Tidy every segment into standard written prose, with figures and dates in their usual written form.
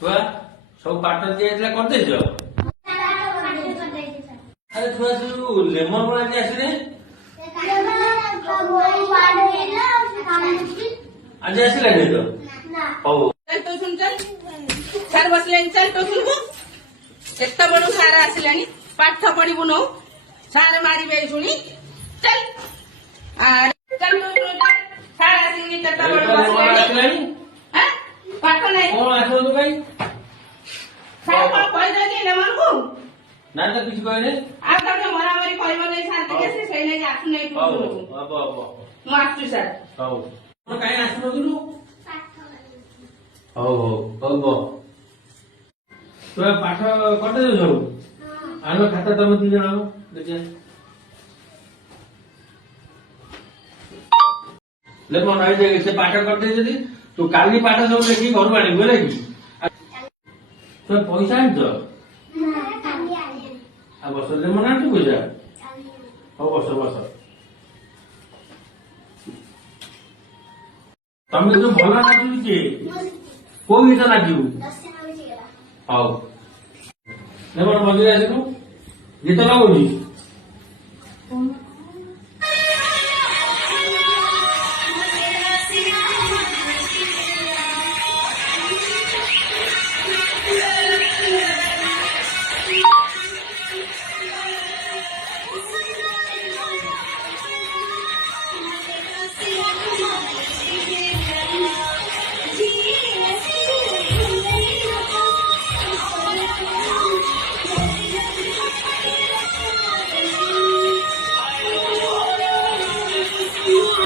छुआ सब पाठ दिया कर देछ अरे छुआ सब लेमन बना के आसिले आज आसिला नहीं तो हो चल तो सुन चल सार बसले चल तो सुन एत बड़ू सार आसिला पाठ पढ़ू नो सार मारे शुणी चल चल सार आसिनी तट बड़ू बसले पाठ नहीं कौन आसो तो भाई सार को कह दे कि लेमन को ना तो कुछ कहने आ तने मरामरी कहबो नै सार के से सही नै आसु नै तू अब मु आसु सार हो तो काई आसो दिलु हो हो तो पाठ करते जो आनो खाता तुम दी जण देखिए ले मन आई जे से पाठ करते जदी तू काली पाठ सब देखि घर बाणी बोले की तो पैसा आन तो अब बस ले मन आन पैसा हो बस बस तमे जो भला नाचु के को गीत नाचु हाउ ले मन मंदिर आसनु गीत गाउनी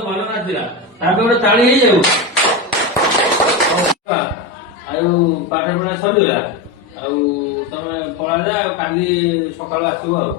ଭଲ ନାଚିଲା ତାପରେ ଗୋଟେ ତାଳି ହେଇଯାଉ ଆଉ ପାଠ ପଢା ସରିଗଲା ଆଉ ତମେ ପଳା ଯା କାଲି ସକାଳୁ ଆସିବ ଆଉ